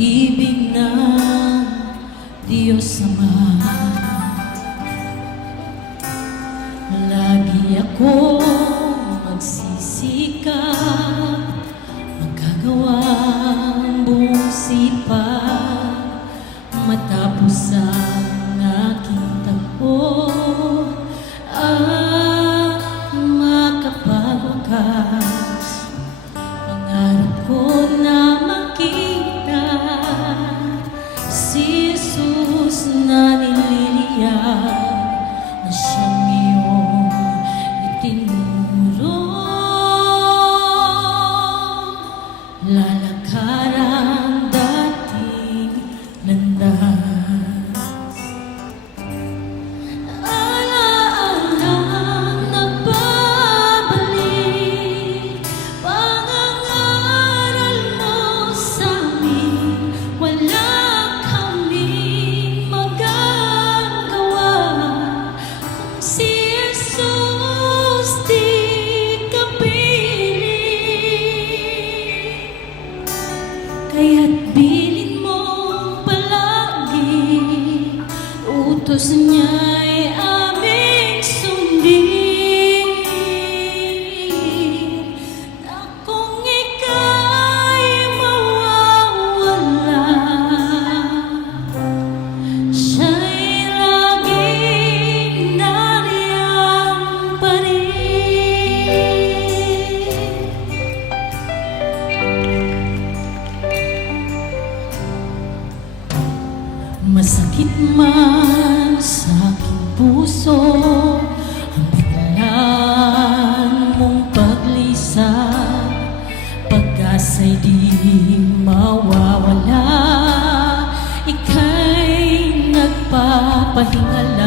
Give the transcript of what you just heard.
pag-ibig ng Diyos Ama. Lagi ako magsisikap, magkagawang buong sipag, matapos ang aking tagpo at makapagwakas. Pangarap ko na makita si Jesus na nililiyan, na siyang iyong itinuro. Lalakaran dating landas, alaalang nagbabalik, pangangaral mo sa'min, wala kaming magagawa kung si Jesus di kapiling. Kaya't bilin mo palagi, utos niya'y aming sundin, na kung ika'y mawawala, siya'y laging nariyan pa rin. Masakit man sa aking puso ang biglaan mong paglisan, pag-asa'y di mawawala, ika'y nagpapahingala.